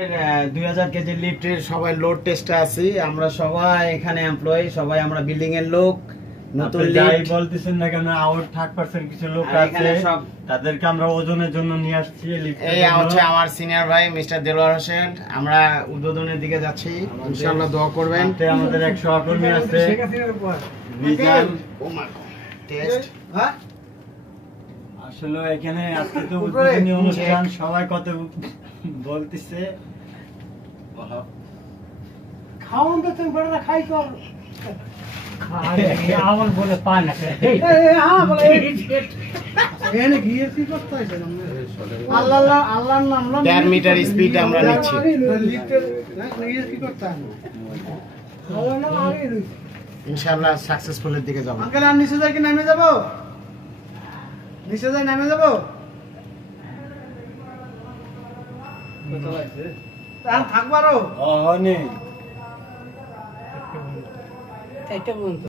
2000 KG লিফটের সবাই load টেস্টে আছি। আমরা সবাই এখানে এমপ্লয়ি, সবাই আমরা বিল্ডিং এর লোক। নতুন লিফট বলতেছেন না কেন, আউট 30% কিছু লোক আছে, তাদেরকে আমরা ওজনের জন্য নিয়ে আসছি। এই হচ্ছে আমার সিনিয়র ভাই মিস্টার দেলোয়ার হোসেন। আমরা উদ্বোধনের দিকে যাচ্ছি, ইনশাআল্লাহ দোয়া করবেন। আমাদের এক সহকর্মী আছে মিজান। টেস্ট হ্যাঁ, আসলে এখানে আজকে তো উদ্বোধনী অনুষ্ঠান, সবাই কত বলতেছে। খাওন তো তুমি বড় খাই তো আমার বলে পায় না। হ্যাঁ বলে এনে গিয়ে কি করতে হইছে আল্লাহ আল্লাহ আল্লাহর নাম 10 মিটার স্পিড আমরা নিচ্ছি। লিফটের গিয়ে কি করতে হয় আল্লাহ নাম আগে রইছে। ইনশাআল্লাহ সাকসেসফুলের দিকে যাব। আঙ্কেল আর নিচে যাই কি নেমে যাব? নিচে যাই নেমে যাব? কত লাগছে? আর থাকবারও? ও নেই। এটা বন্ধ।